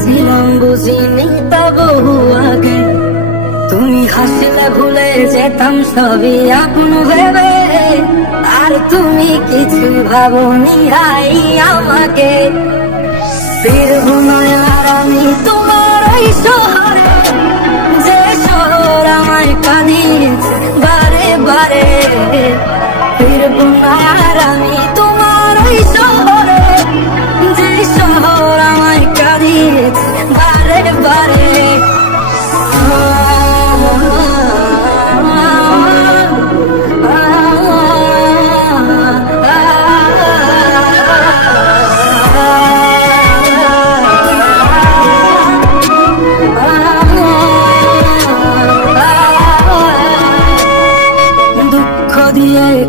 ছিলাম বুঝিনি তা বহু আগে, তুমি হাসলে ভুলে যেতাম সবই আপন ভেবে, আর তুমি কিছু ভাবনি হাই আমাকে। ফিরবো না আর আমি তোমার ওই শহরে, যে শহর আমায় কাঁদিয়েছে বারে বারে। ফিরবো না আর আমি তোমার ওই শহরে, যে শহর আমায় কাঁদিয়েছে বারে বারে।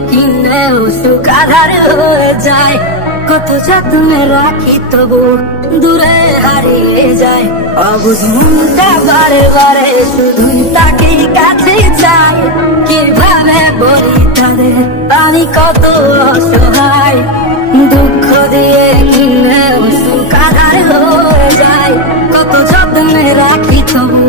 কিনেও সুখ আধার হয়ে যায়, কত যত্নে রাখি তবু দূরে হারিয়ে যায়। অবুঝ মনটা বারে বারে শুধুই তাকে কাছে চাই, কিভাবে বলি তাদের আমি কত অসহায়। দুঃখ দিয়ে কিনেও সুখ আধার হয়ে যায়, কত যত্নে রাখি তবু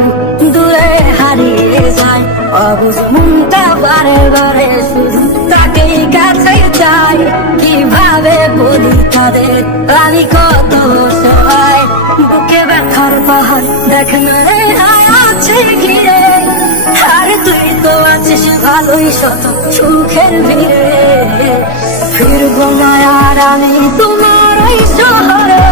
দূরে হারিয়ে যায়। অবুঝ মনটা বারে বারে শুধু তাকে কাছে চাই, কিভাবে বলি তাদের আমি কত সহায়। বুকে ব্যথার পাহাড় দেখ না রে আছে ঘিরে, আর তুই তো আছিস ভালোই শত সুখের ভিড়ে। ফিরবো না আর আমি তোমার ওই শহরে,